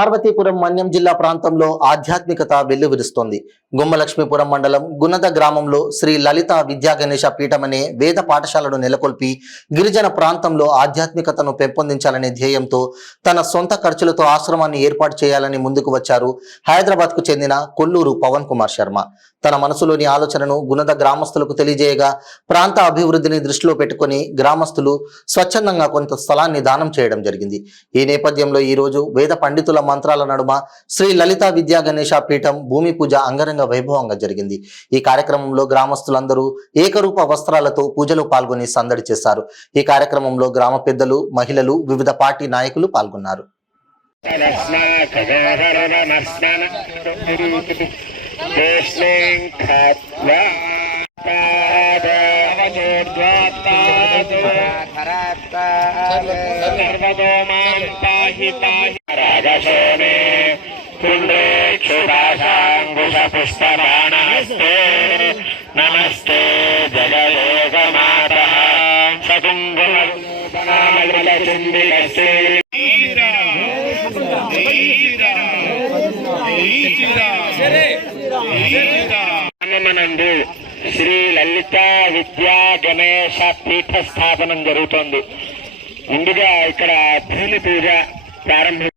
పార్వతీపురం మన్యం జిల్లా ప్రాంతంలో ఆధ్యాత్మికత వెల్లువిరుస్తోంది. గుమ్మలక్ష్మీపురం మండలం గుణద గ్రామంలో శ్రీ లలిత విద్యా గణేశ పీఠం అనే వేద పాఠశాలను నెలకొల్పి గిరిజన ప్రాంతంలో ఆధ్యాత్మికతను పెంపొందించాలనే ధ్యేయంతో తన సొంత ఖర్చులతో ఆశ్రమాన్ని ఏర్పాటు చేయాలని ముందుకు వచ్చారు హైదరాబాద్ కు చెందిన కొల్లూరు పవన్ కుమార్ శర్మ. తన మనసులోని ఆలోచనను గుణద గ్రామస్తులకు తెలియజేయగా ప్రాంత అభివృద్ధిని దృష్టిలో పెట్టుకుని గ్రామస్తులు స్వచ్ఛందంగా కొంత స్థలాన్ని దానం చేయడం జరిగింది. ఈ నేపథ్యంలో ఈ రోజు వేద పండితుల మంత్రాల నడుమ శ్రీ లలిత విద్యా గణేశ పీఠం భూమి పూజ అంగరంగ వైభవంగా జరిగింది. ఈ కార్యక్రమంలో గ్రామస్తులందరూ ఏకరూప వస్త్రాలతో పూజలో పాల్గొని సందడి చేశారు. ఈ కార్యక్రమంలో గ్రామ పెద్దలు, మహిళలు, వివిధ పార్టీ నాయకులు పాల్గొన్నారు. నమస్తే జగయోగమాతా నందు శ్రీ లలిత విద్యా గణేశ పీఠ స్థాపనం జరుగుతోంది. ముందుగా ఇక్కడ భూమి పూజ ప్రారంభించారు.